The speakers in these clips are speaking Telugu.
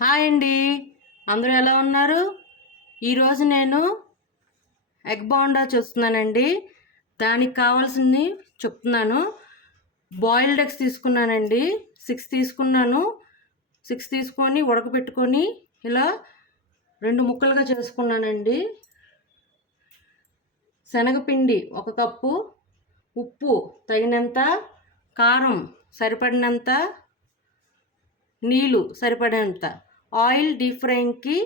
హాయ్ అండి, అందరూ ఎలా ఉన్నారు? ఈరోజు నేను ఎగ్ బోండా చూస్తున్నానండి. దానికి కావాల్సింది చెప్తున్నాను. బాయిల్డ్ ఎగ్స్ తీసుకున్నానండి. 6 తీసుకున్నాను. 6 తీసుకొని ఉడకబెట్టుకొని ఇలా 2 ముక్కలుగా చేసుకున్నానండి. శనగపిండి 1 కప్పు, ఉప్పు తగినంత, కారం సరిపడినంత, నీళ్ళు సరిపడేంత, ఆయిల్ డీప్ ఫ్రైకి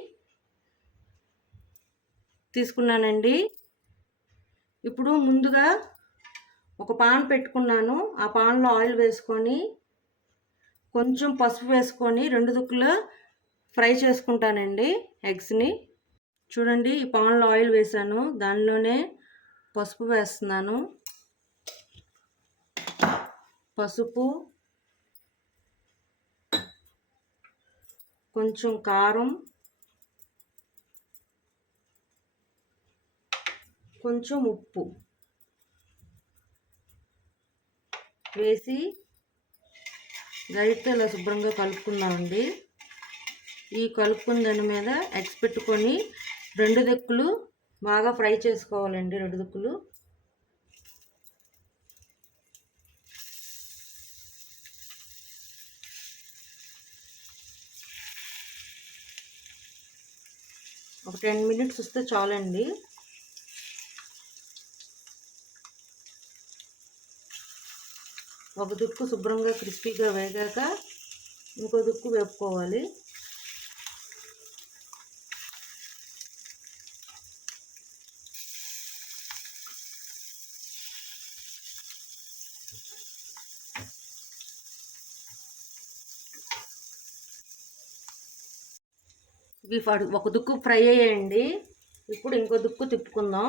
తీసుకున్నానండి. ఇప్పుడు ముందుగా ఒక పాన్ పెట్టుకున్నాను. ఆ పాన్లో ఆయిల్ వేసుకొని కొంచెం పసుపు వేసుకొని 2 దుక్కులు ఫ్రై చేసుకుంటానండి ఎగ్స్ని. చూడండి, ఈ పాన్లో ఆయిల్ వేసాను, దానిలోనే పసుపు వేస్తున్నాను. పసుపు, కొంచెం కారం, కొంచెం ఉప్పు వేసి గరిటెతో ఇలా శుభ్రంగా కలుపుకుందామండి. ఈ కలుపుకున్న దాని మీద ఎగ్స్ పెట్టుకొని 2 దిక్కులు బాగా ఫ్రై చేసుకోవాలండి. 2 దిక్కులు ఒక 10 మినిట్స్ వస్తే చాలండి. ఒక దుక్కు శుభ్రంగా క్రిస్పీగా వేగాక ఇంకో దుక్కు వేపుకోవాలి. ఇవి ఒక దుక్కు ఫ్రై అయ్యాయండి. ఇప్పుడు ఇంకో దుక్కు తిప్పుకుందాం.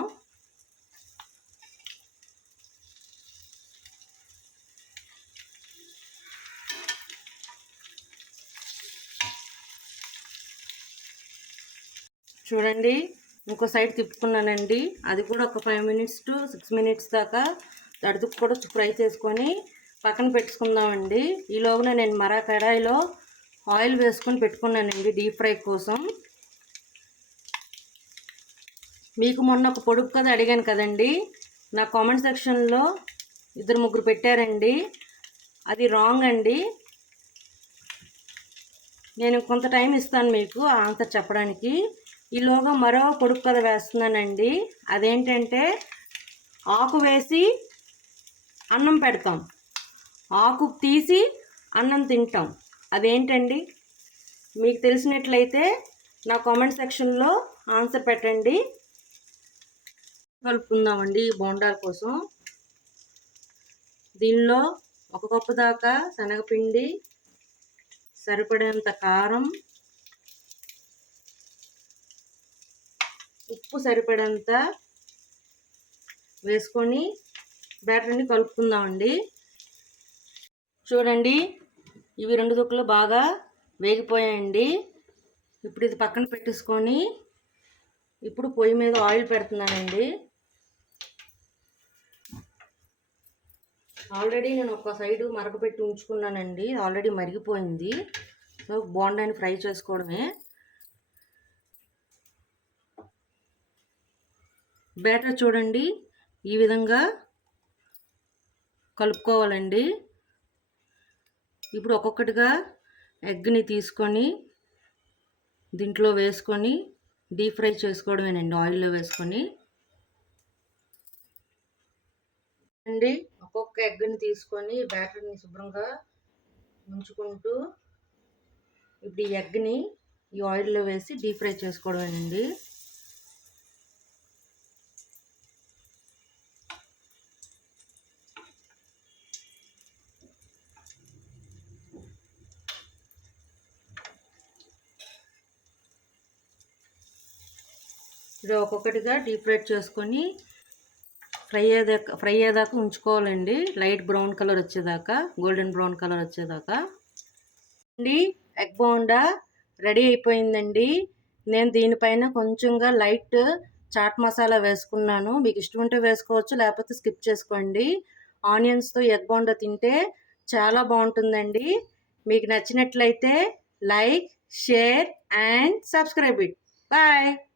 చూడండి, ఇంకో సైడ్ తిప్పుకున్నానండి. అది కూడా ఒక 5 మినిట్స్ టు 6 మినిట్స్ దాకా తడుదుకు కూడా ఫ్రై చేసుకొని పక్కన పెట్టుకుందామండి. ఈలోగా నేను కడాయిలో ఆయిల్ వేసుకొని పెట్టుకున్నానండి డీప్ ఫ్రై కోసం. మీకు మొన్న ఒక పొడుపు కథ అడిగాను కదండి, నా కామెంట్ సెక్షన్లో 2-3 పెట్టారండి. అది రాంగ్ అండి. నేను కొంత టైం ఇస్తాను మీకు ఆన్సర్ చెప్పడానికి. ఈలోగా మరో పొడుపు కథ వేస్తున్నానండి. అదేంటంటే, ఆకు వేసి అన్నం పెడతాం, ఆకు తీసి అన్నం తింటాం. అదేంటండి? మీకు తెలిసినట్లయితే నా కామెంట్ సెక్షన్లో ఆన్సర్ పెట్టండి. కలుపుకుందామండి ఈ బోండాల కోసం. దీనిలో 1 కప్పు దాకా శనగపిండి, సరిపడేంత కారం, ఉప్పు సరిపడేంత వేసుకొని బ్యాటర్ని కలుపుకుందామండి. చూడండి, ఇవి 2 దుక్కులు బాగా వేగిపోయాయండి. ఇప్పుడు ఇది పక్కన పెట్టేసుకొని ఇప్పుడు పొయ్యి మీద ఆయిల్ పెడుతున్నానండి. ఆల్రెడీ నేను ఒక సైడు మరగపెట్టి ఉంచుకున్నానండి. ఆల్రెడీ మరిగిపోయింది. సో బోండాని ఫ్రై చేసుకోవడమే. బ్యాటర్ చూడండి, ఈ విధంగా కలుపుకోవాలండి. ఇప్పుడు ఒక్కొక్కటిగా ఎగ్ని తీసుకొని దీంట్లో వేసుకొని డీప్ ఫ్రై చేసుకోవడమేనండి, ఆయిల్లో వేసుకొని. అండి, ఒక్కొక్క ఎగ్ని తీసుకొని బ్యాటర్ని శుభ్రంగా ఉంచుకుంటూ ఇప్పుడు ఈ ఎగ్ని ఈ ఆయిల్లో వేసి డీప్ ఫ్రై చేసుకోవడమేనండి. ఇలా ఒక్కొక్కటిగా డీప్ ఫ్రై చేసుకొని ఫ్రై అయ్యేదాకా ఉంచుకోవాలండి. లైట్ బ్రౌన్ కలర్ వచ్చేదాకా, గోల్డెన్ బ్రౌన్ కలర్ వచ్చేదాకా అండి. ఎగ్ బోండా రెడీ అయిపోయిందండి. నేను దీనిపైన కొంచెంగా లైట్ చాట్ మసాలా వేసుకున్నాను. మీకు ఇష్టం ఉంటే వేసుకోవచ్చు, లేకపోతే స్కిప్ చేసుకోండి. ఆనియన్స్తో ఎగ్ బోండా తింటే చాలా బాగుంటుందండి. మీకు నచ్చినట్లయితే like, share and subscribe it. Bye.